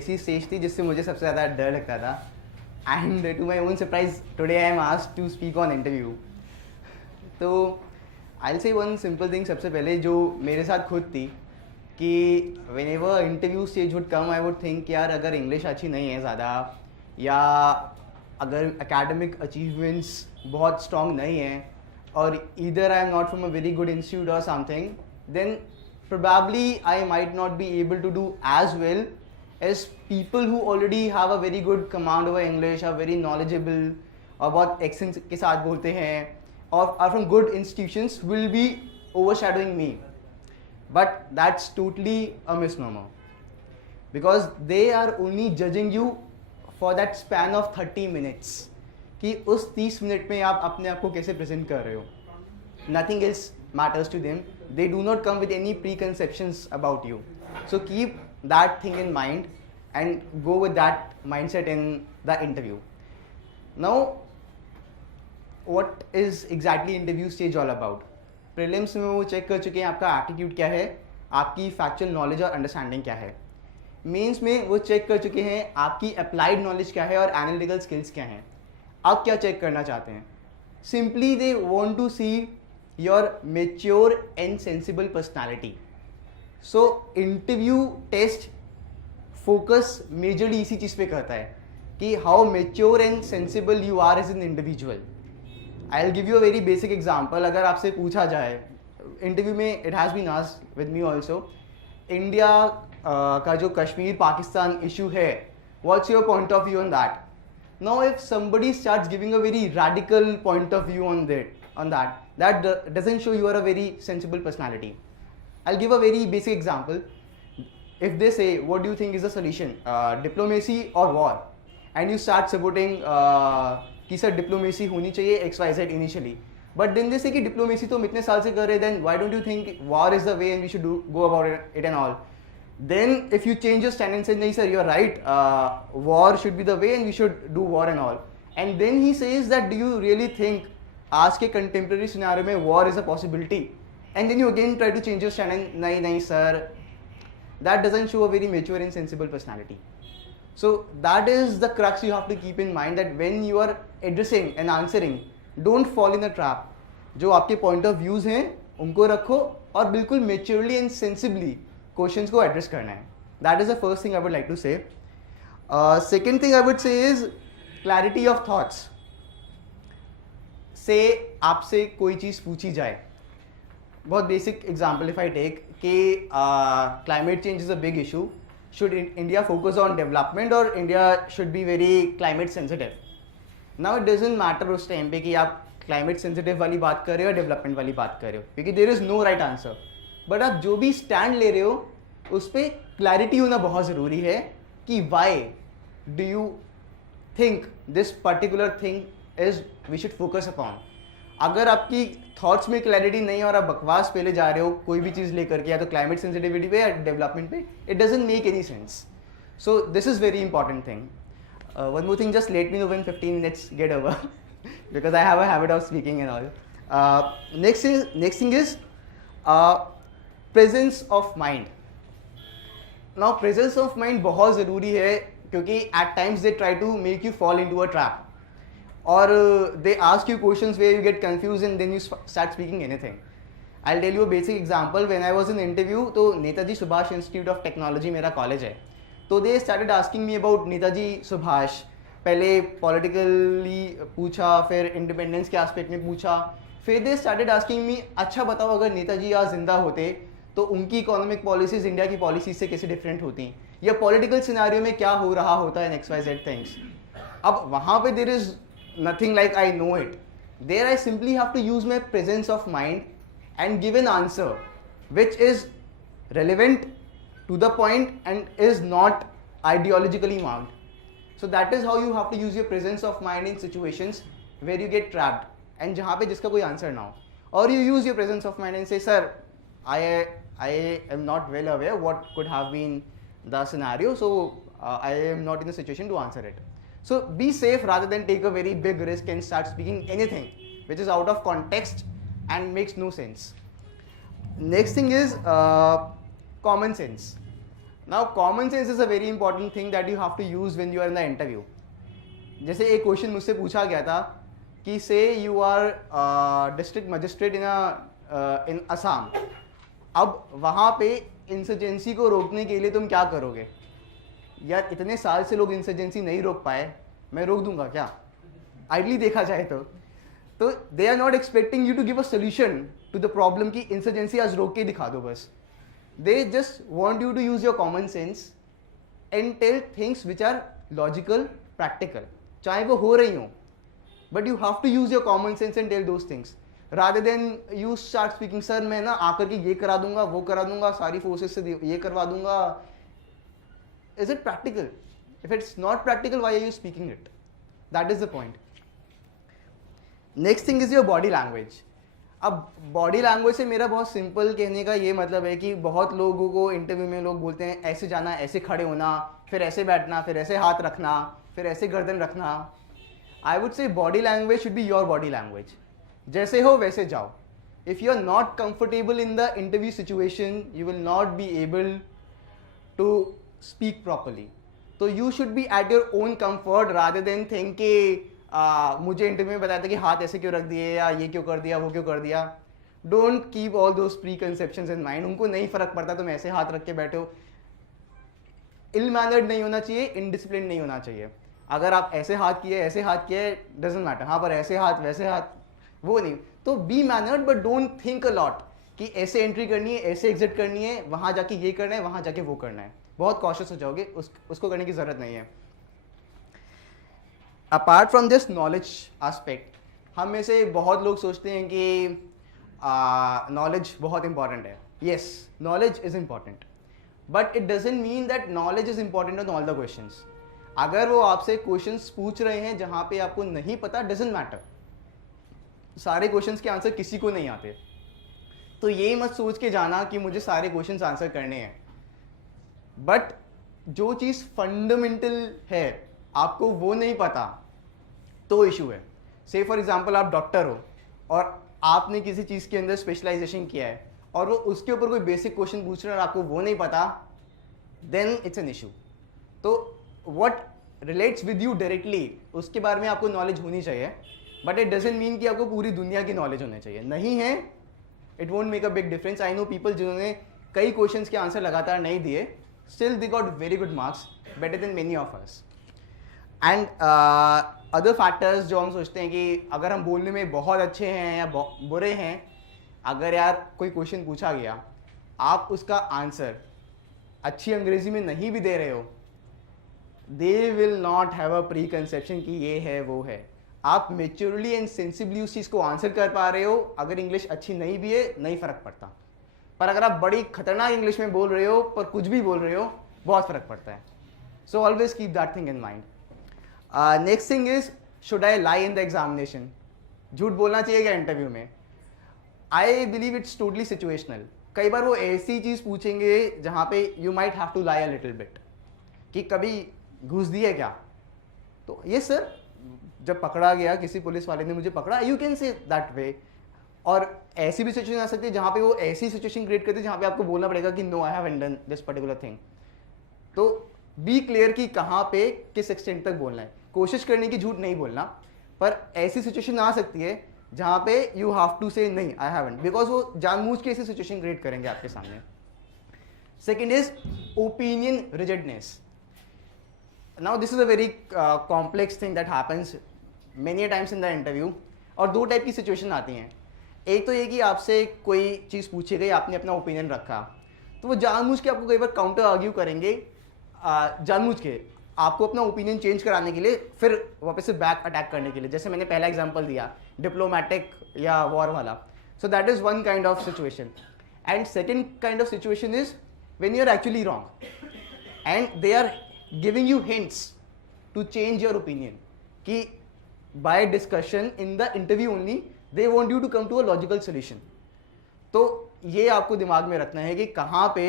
ऐसी स्टेज थी जिससे मुझे सबसे ज़्यादा डर लगता था and to my own surprise today I am asked to speak on interview. तो I will say one simple thing सबसे पहले जो मेरे साथ खुद थी कि whenever interview stage would come I would think यार अगर इंग्लिश अच्छी नहीं है ज़्यादा या अगर एकेडमिक अचीवमेंट्स बहुत स्ट्रॉन्ग नहीं है और either I am not from a very good institute और something then probably I might not be able to do as well as people who already have a very good command over English, are very knowledgeable और बहुत accent के साथ बोलते हैं और are from good institutions will be overshadowing me. But that's totally a misnomer because they are only judging you for that span of 30 minutes कि उस 30 minute में आप अपने आप को कैसे प्रेजेंट कर रहे हो. Nothing else matters to them. They do not come with any preconceptions about you. So keep that thing in mind and go with that mindset in the interview. Now, what is exactly interview stage all about? Prelims में वो check कर चुके हैं आपका attitude क्या है, आपकी factual knowledge और अंडरस्टैंडिंग क्या है. मेंस में वो चेक कर चुके हैं आपकी अप्लाइड नॉलेज क्या है और एनालिटिकल स्किल्स क्या हैं. आप क्या चेक करना चाहते हैं? Simply they want to see your mature and sensible personality. So interview test focus majorly इसी चीज़ पे करता है कि how mature and sensible you are as an individual. I'll give you a very basic example. अगर आपसे पूछा जाए interview में it has been asked with me also India का जो कश्मीर पाकिस्तान इशू है what's your point of view on that? Now if somebody starts giving a very radical point of view on that doesn't show you are a very sensible personality. I'll give a very basic example. If they say what do you think is the solution, diplomacy or war, and you start supporting कि sir diplomacy होनी चाहिए XYZ initially, but then they say कि diplomacy तो हम इतने साल से कर रहे हैं, then why don't you think war is the way and we should go about it and all. Then if you change your stand and say nahi sir you're right, war should be the way and we should do war and all, and then he says that do you really think आज के contemporary scenario में war is a possibility, and then you again try to change your stand and nahi sir, that doesn't show a very mature and sensible personality. So that is the crux you have to keep in mind, that when you are addressing and answering don't fall in the trap. जो आपके point of views हैं उनको रखो और बिल्कुल maturely and sensibly questions को address करना है. That is the first thing I would like to say. Second thing I would say is clarity of thoughts. Say आपसे कोई चीज़ पूछी जाए, बहुत basic example if I take कि climate change is a big issue, should India focus on development और India should be very climate sensitive. Now it doesn't matter उस time पे कि आप क्लाइमेट सेंसिटिव वाली बात कर रहे हो या डेवलपमेंट वाली बात कर रहे हो, क्योंकि there is no right answer. But आप जो भी स्टैंड ले रहे हो उस पर क्लैरिटी होना बहुत ज़रूरी है कि why do you think this particular thing is we should focus upon. अगर आपकी थॉट्स में क्लैरिटी नहीं है और आप बकवास पहले जा रहे हो कोई भी चीज़ लेकर के, या तो क्लाइमेट सेंसिटिविटी पे या डेवलपमेंट पे, it doesn't make any sense. So this is very important thing. One more thing, just let me know when 15 minutes get over because I have a habit of speaking and all. Next thing is presence of mind. Now presence of mind बहुत ज़रूरी है क्योंकि at times they try to make you fall into a trap और they ask you questions where you get confuse and then you start speaking anything. I will tell you a basic example. When I was in interview, तो Netaji Subhash institute of technology मेरा college है, तो they started asking me about Netaji Subhash. पहले politically पूछा, फिर independence के aspect में पूछा, फिर दे स्टार्टेड आस्किंग मी अच्छा बताओ अगर नेताजी आज जिंदा होते तो उनकी इकोनॉमिक पॉलिसीज इंडिया की पॉलिसीज से कैसे डिफरेंट होती, या पॉलिटिकल सिनारियो में क्या हो रहा होता है XYZ थिंग्स. अब वहाँ पे there is nothing like I know it. There I simply have to use my presence of mind and give an answer which is relevant to the point and is not ideologically marked. So that is how you have to use your presence of mind in situations where you get trapped and जहाँ पे जिसका कोई आंसर ना हो, और you use your presence of mind and से sir I am not well aware what could have been the scenario, so I am not in a situation to answer it. So be safe rather than take a very big risk and start speaking anything which is out of context and makes no sense. Next thing is common sense. Now common sense is a very important thing that you have to use when you are in the interview. जैसे एक question मुझसे पूछा गया था कि say you are district magistrate in Assam. अब वहाँ पे इंसर्जेंसी को रोकने के लिए तुम क्या करोगे? यार इतने साल से लोग इंसर्जेंसी नहीं रोक पाए, मैं रोक दूंगा क्या? आइडली देखा जाए तो they are not expecting you to give a solution to the problem की इंसर्जेंसी आज रोक के दिखा दो बस. They just want you to use your common sense and tell things which are logical, practical, चाहे वो हो रही हो, but you have to use your common sense and tell those things rather than you start speaking, sir मैं ना आकर के ये करा दूंगा, वो करा दूंगा, सारी फोर्सेस से ये करवा दूंगा. Is it practical? If it's not practical, why are you speaking it? That is the point. Next thing is your body language. अब बॉडी लैंग्वेज से मेरा बहुत सिंपल कहने का ये मतलब है कि बहुत लोगों को इंटरव्यू में लोग बोलते हैं ऐसे जाना, ऐसे खड़े होना, फिर ऐसे बैठना, फिर ऐसे हाथ रखना, फिर ऐसे गर्दन रखना. I would say body language should be your body language. जैसे हो वैसे जाओ. If you are not comfortable in the interview situation, you will not be able to speak properly. तो you should be at your own comfort rather than think कि मुझे interview में बताया था कि हाथ ऐसे क्यों रख दिए, या ये क्यों कर दिया, वो क्यों कर दिया. Don't keep all those pre conceptions in mind. उनको नहीं फर्क पड़ता तुम ऐसे हाथ रख के बैठे हो. इल मैनर्ड नहीं होना चाहिए, इनडिसिप्लिन नहीं होना चाहिए. अगर आप ऐसे हाथ किए, ऐसे हाथ किए, डजेंट मैटर. हाँ, पर ऐसे हाथ वैसे हाथ वो नहीं. तो be mannered but don't think a lot कि ऐसे एंट्री करनी है, ऐसे एग्जिट करनी है, वहां जाके ये करना है, वहां जाके वो करना है. बहुत कॉशियस हो जाओगे, उसको करने की जरूरत नहीं है. Apart from this knowledge aspect, हम में से बहुत लोग सोचते हैं कि नॉलेज बहुत इंपॉर्टेंट है. Yes, knowledge is important, but it doesn't mean that knowledge is important on all the questions. अगर वो आपसे क्वेश्चंस पूछ रहे हैं जहां पे आपको नहीं पता, डजेंट मैटर. सारे क्वेश्चंस के आंसर किसी को नहीं आते. तो ये मत सोच के जाना कि मुझे सारे क्वेश्चंस आंसर करने हैं. बट जो चीज़ फंडामेंटल है आपको वो नहीं पता तो इशू है. से फॉर एग्जांपल आप डॉक्टर हो और आपने किसी चीज़ के अंदर स्पेशलाइजेशन किया है और वो उसके ऊपर कोई बेसिक क्वेश्चन पूछ रहे हैं और आपको वो नहीं पता, देन इट्स एन इशू. तो what relates with you directly उसके बारे में आपको नॉलेज होनी चाहिए, बट इट डजेंट मीन कि आपको पूरी दुनिया की नॉलेज होनी चाहिए. नहीं है, it won't make a big difference. I know people जिन्होंने कई क्वेश्चंस के आंसर लगातार नहीं दिए, still they got very good marks, better than many of us. And other factors जो हम सोचते हैं कि अगर हम बोलने में बहुत अच्छे हैं या बुरे हैं, अगर यार कोई क्वेश्चन पूछा गया, आप उसका आंसर अच्छी अंग्रेजी में नहीं भी दे रहे हो, दे will not have a pre conception कि ये है वो है. आप मेच्योरली एंड सेंसिबली उस चीज़ को आंसर कर पा रहे हो. अगर इंग्लिश अच्छी नहीं भी है, नहीं फ़र्क पड़ता. पर अगर आप बड़ी खतरनाक इंग्लिश में बोल रहे हो पर कुछ भी बोल रहे हो, बहुत फ़र्क पड़ता है. So always keep that thing in mind. Next thing is, should I lie in the examination? झूठ बोलना चाहिए क्या इंटरव्यू में? I believe it's totally situational. कई बार वो ऐसी चीज़ पूछेंगे जहाँ पे you might have to lie a little bit, कि कभी घूस दी है क्या? तो ये सर, जब पकड़ा गया, किसी पुलिस वाले ने मुझे पकड़ा, you can say that way. और ऐसी भी सिचुएशन आ सकती है जहाँ पे वो ऐसी सिचुएशन क्रिएट करती है जहाँ पे आपको बोलना पड़ेगा कि no, I haven't done this particular thing. तो बी क्लियर कि कहाँ पे किस एक्सटेंट तक बोलना है. कोशिश करने की झूठ नहीं बोलना, पर ऐसी सिचुएशन आ सकती है जहाँ पे यू हैव टू से नहीं, आई हैवंट, बिकॉज वो जानबूझ के ऐसी सिचुएशन क्रिएट करेंगे आपके सामने. Second is opinion rigidness. Now this is a very complex thing that happens many times in the interview. और दो टाइप की सिचुएशन आती हैं. एक तो ये कि आपसे कोई चीज़ पूछी गई, आपने अपना ओपिनियन रखा, तो वो जानबूझ के आपको कई बार काउंटर आर्ग्यू करेंगे, जानबूझ के आपको अपना ओपिनियन चेंज कराने के लिए, फिर वापस से बैक अटैक करने के लिए. जैसे मैंने पहला एग्जांपल दिया डिप्लोमेटिक या वॉर वाला. So that is one kind of situation. And second kind of situation is when you are actually wrong and they are giving you hints to change your opinion, कि by discussion in the interview only they want you to come to a logical solution. तो ये आपको दिमाग में रखना है कि कहाँ पे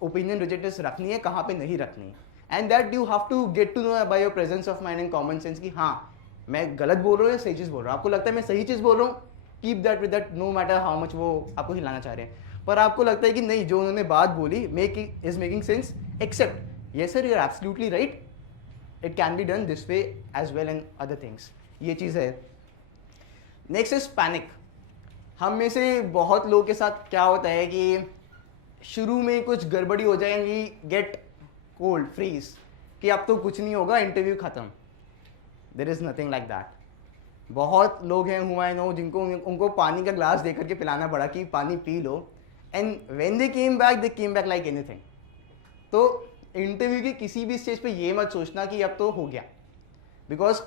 ओपिनियन रिजिडनेस रखनी है, कहाँ पे नहीं रखनी है. And that you have to get to know by your presence of mind and common sense कि हाँ, मैं गलत बोल रहा हूँ या सही चीज़ बोल रहा हूँ. आपको लगता है मैं सही चीज़ बोल रहा हूँ, keep that with that, no matter how much वो आपको हिलाना चाह रहे हैं. पर आपको लगता है कि नहीं, जो उन्होंने बात बोली is making sense, except yes sir, you are absolutely right, it can be done this way as well and other things. ये चीज़ है। Next is panic. हम में से बहुत लोगों के साथ क्या होता है कि शुरू में कुछ गड़बड़ी हो जाए, वी गेट कोल्ड फ्रीज कि अब तो कुछ नहीं होगा, इंटरव्यू खत्म। There is nothing like that. बहुत लोग हैं हु आई नो जिनको उनको पानी का ग्लास दे करके पिलाना पड़ा कि पानी P low, and when they came back like anything. तो इंटरव्यू के किसी भी स्टेज पे ये मत सोचना कि अब तो हो गया, because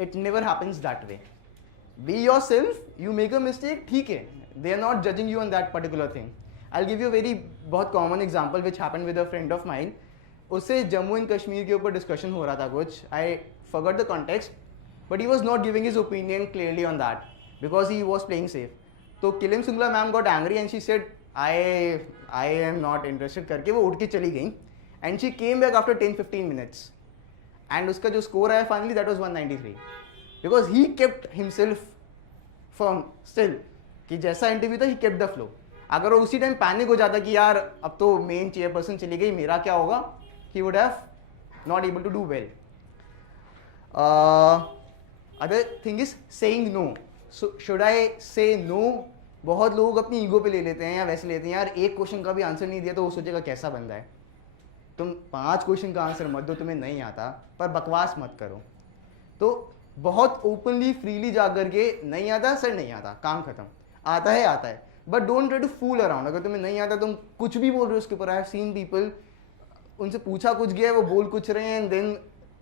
it never happens that way. Be yourself, you make a mistake, ठीक है, they are not judging you on that particular thing. I give you very बहुत common example which happen with a friend of mine. उससे Jammu and Kashmir के ऊपर discussion हो रहा था कुछ, I forgot the context, but he was not giving his opinion clearly on that because he was playing safe. तो Kilim Singla ma'am got angry and she said I am not interested करके वो उठ के चली गई, and she came back after 10-15 minutes, and उसका जो score आया finally that was 193 because he kept himself firm still, कि जैसा इंटरव्यू था ही केप्ट द फ्लो। अगर वो उसी टाइम पैनिक हो जाता कि यार अब तो मेन चेयरपर्सन चली गई, मेरा क्या होगा, he would have not able to do well. Other thing is saying no. Should I say no? बहुत लोग अपनी ईगो पे ले लेते हैं या वैसे लेते हैं, यार एक क्वेश्चन का भी आंसर नहीं दिया तो वो सोचेगा कैसा बंदा है। तुम 5 क्वेश्चन का आंसर मत दो, तुम्हें नहीं आता, पर बकवास मत करो। तो बहुत ओपनली फ्रीली जा करके नहीं आता सर, नहीं आता, काम खत्म। आता है, but don't try to fool around. अगर तुम्हें नहीं आता तुम कुछ भी बोल रहे हो उसके ऊपर। आई हैव सीन पीपल, उनसे पूछा कुछ गया, वो बोल कुछ रहे हैं, and then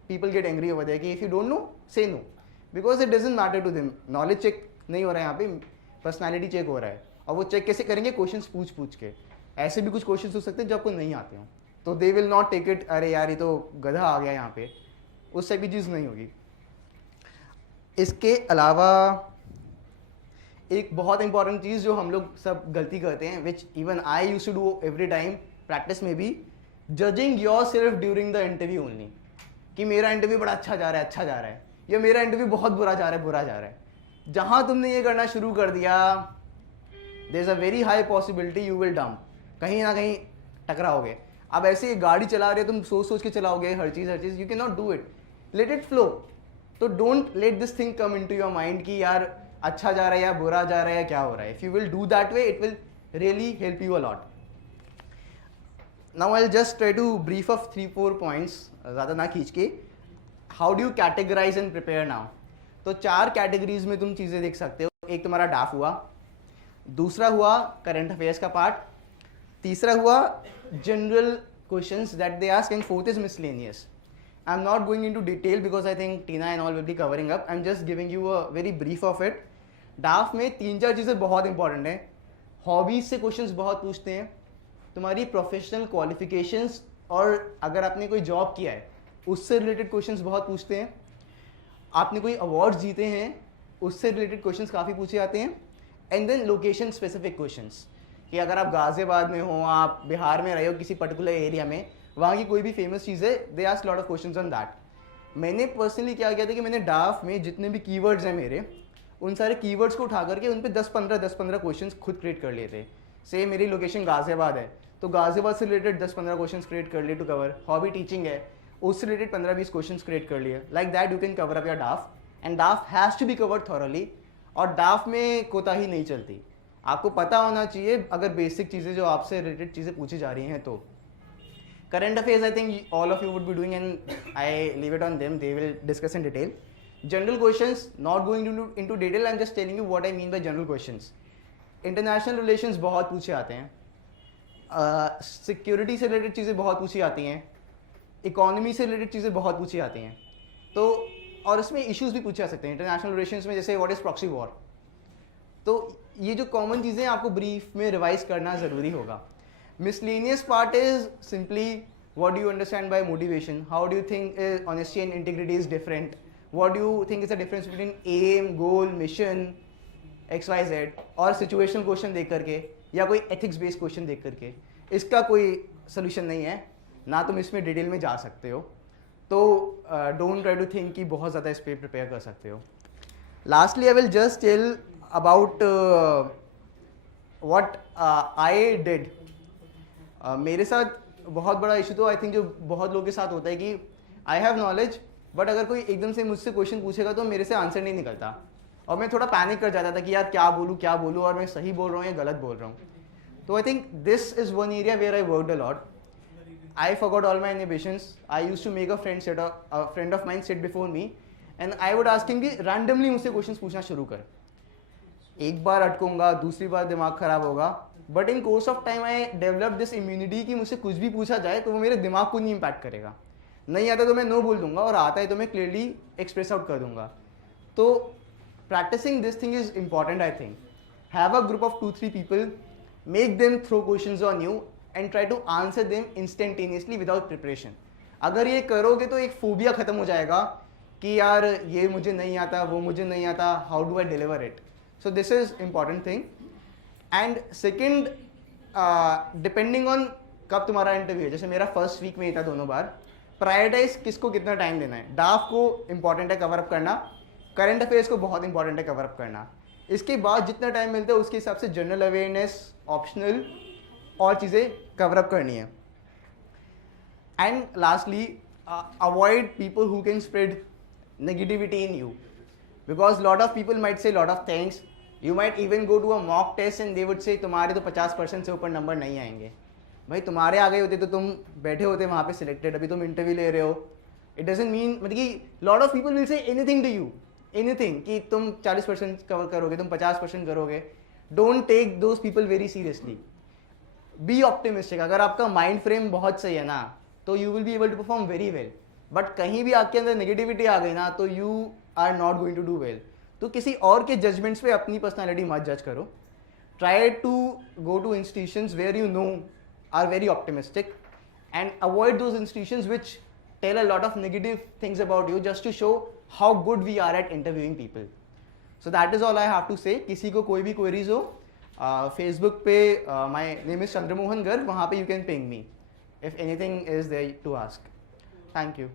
people get angry over there कि if you don't know say no, because it doesn't matter to them. Knowledge check नहीं हो रहा है यहाँ पे, पर्सनैलिटी चेक हो रहा है। और वो चेक कैसे करेंगे? क्वेश्चन पूछ के। ऐसे भी कुछ क्वेश्चन हो सकते हैं जो आपको नहीं आते हो, तो they will not take it, अरे यार ये तो गधा आ गया यहाँ पे, उससे भी चीज़ नहीं होगी। इसके अलावा एक बहुत इंपॉर्टेंट चीज़ जो हम लोग सब गलती करते हैं, which even I used to do every time practice में भी, judging yourself during the interview only, कि मेरा इंटरव्यू बड़ा अच्छा जा रहा है, या मेरा इंटरव्यू बहुत बुरा जा रहा है। जहाँ तुमने ये करना शुरू कर दिया, there is a very high possibility you will dump, कहीं ना कहीं टकराओगे। अब ऐसे गाड़ी चला रहे हो, तुम सोच के चलाओगे हर चीज़, you can not do it, let it flow. तो don't let this thing come into your mind कि यार अच्छा जा रहा है या बुरा जा रहा है, क्या हो रहा है। If you will do that way, it will really help you a lot. Now I will just try to brief of 3-4 points, ज़्यादा ना खींच के। How do you categorise and prepare now? तो 4 कैटेगरीज में तुम चीज़ें देख सकते हो। एक तुम्हारा डाफ हुआ, दूसरा हुआ करंट अफेयर्स का पार्ट, तीसरा हुआ general questions that they ask, and fourth is miscellaneous. I am not going into detail because I think Tina and all will be covering up, I am just giving you a very brief of it. DAF में 3-4 चीज़ें बहुत important हैं। Hobbies से questions बहुत पूछते हैं, तुम्हारी professional qualifications और अगर आपने कोई जॉब किया है उससे रिलेटेड क्वेश्चंस बहुत पूछते हैं, आपने कोई अवार्ड जीते हैं उससे रिलेटेड क्वेश्चंस काफ़ी पूछे जाते हैं, and then location specific questions, कि अगर आप गाजियाबाद में हो, आप बिहार में रहे हो किसी पर्टिकुलर एरिया में, वहाँ की कोई भी फेमस चीज़ है, they ask lot of questions on that. मैंने पर्सनली क्या किया था कि मैंने डाफ में जितने भी कीवर्ड्स हैं मेरे, उन सारे कीवर्ड्स को उठा करके उन पे 10-15 क्वेश्चंस खुद क्रिएट कर लिए थे। से मेरी लोकेशन गाजियाबाद है तो गाजियाबाद से रिलेटेड 10-15 क्वेश्चंस क्रिएट कर लिए टू कवर। हॉबी टीचिंग है, उससे रिलेटेड 15-20 क्वेश्चंस क्रिएट कर लिए। Like that you can cover up your DAF, and DAF has to be covered thoroughly. और डाफ में कोताही नहीं चलती, आपको पता होना चाहिए अगर बेसिक चीज़ें जो आपसे रिलेटेड चीज़ें पूछी जा रही हैं। तो current affairs I think all of you would be doing, and I leave it on them, they will discuss in detail. General questions, not going into detail, I am just telling you what I mean by general questions. International relations बहुत पूछे आते हैं, security से related चीज़ें बहुत पूछी जाती हैं, इकोनॉमी से रिलेटेड चीज़ें बहुत पूछी जाती हैं। तो और इसमें इश्यूज भी पूछे जा सकते हैं इंटरनेशनल रिलेशंस में, जैसे व्हाट इज़ प्रॉक्सी वॉर। तो ये जो कॉमन चीज़ें आपको ब्रीफ में रिवाइज करना ज़रूरी होगा। Miscellaneous part is simply what do you understand by motivation, how do you think honesty and integrity is different, what do you think is the difference between aim, goal, mission, XYZ, और situational question देख करके या कोई ethics based question देख करके। इसका कोई solution नहीं है, ना तुम इसमें डिटेल में जा सकते हो। तो डोंट ट्राई टू थिंक कि बहुत ज़्यादा इस पर प्रिपेयर कर सकते हो। Lastly I will just tell about what I did, मेरे साथ बहुत बड़ा इशू तो आई थिंक जो बहुत लोगों के साथ होता है कि आई हैव नॉलेज बट अगर कोई एकदम से मुझसे क्वेश्चन पूछेगा तो मेरे से आंसर नहीं निकलता और मैं थोड़ा पैनिक कर जाता था कि यार क्या बोलूँ और मैं सही बोल रहा हूँ या गलत बोल रहा हूँ. तो I think this is one area where I worked a lot. I forgot all my inhibitions. I used to make a friend of mine sit before me and I would ask him कि randomly मुझसे questions पूछना शुरू कर. एक बार अटकूंगा, दूसरी बार दिमाग खराब होगा, but in course of time I develop this immunity कि मुझसे कुछ भी पूछा जाए तो वो मेरे दिमाग को नहीं इम्पैक्ट करेगा. नहीं आता तो मैं नो बोल दूंगा और आता है तो मैं क्लियरली एक्सप्रेस आउट कर दूंगा. तो practicing this thing is important I think. Have a group of 2-3 people, make them throw questions on you and try to answer them instantaneously without preparation. अगर ये करोगे तो एक फोबिया खत्म हो जाएगा कि यार ये मुझे नहीं आता, वो मुझे नहीं आता, how do I deliver it. So this is important thing. And second, depending on कब तुम्हारा इंटरव्यू है, जैसे मेरा फर्स्ट वीक में ही था दोनों बार, प्रायोरिटाइज किसको कितना टाइम देना है. डाफ को इंपॉर्टेंट है कवर अप करना, करंट अफेयर्स को बहुत इंपॉर्टेंट है कवर अप करना. इसके बाद जितना टाइम मिलता है उसके हिसाब से जनरल अवेयरनेस, ऑप्शनल और चीज़ें कवर अप करनी है. And lastly, avoid people who can spread negativity in you, because lot of people might say lot of things. You might even go to a mock test and they would say तुम्हारे तो 50% से ऊपर number नहीं आएंगे. भाई तुम्हारे आ गए होते तो तुम बैठे होते वहाँ पे सिलेक्टेड, अभी तुम इंटरव्यू ले रहे हो. इट डजंट मीन, मतलब कि lot of people will say anything to you, anything, कि तुम 40% कवर करोगे, तुम 50% करोगे. Don't take those people very seriously. Be optimistic. अगर आपका माइंड फ्रेम बहुत सही है ना तो you will be able to perform very well. But कहीं भी आपके अंदर नेगेटिविटी आ गई ना तो you are not going to do well. तो किसी और के जजमेंट्स पे अपनी पर्सनालिटी मत जज करो. Try to go to institutions where you know are very optimistic and avoid those institutions which tell a lot of negative things about you just to show how good we are at interviewing people. So that is all I have to say. किसी को कोई भी queries हो, Facebook पे my name is Chandramohan Garg, वहाँ पे you can ping me if anything is there to ask. Thank you.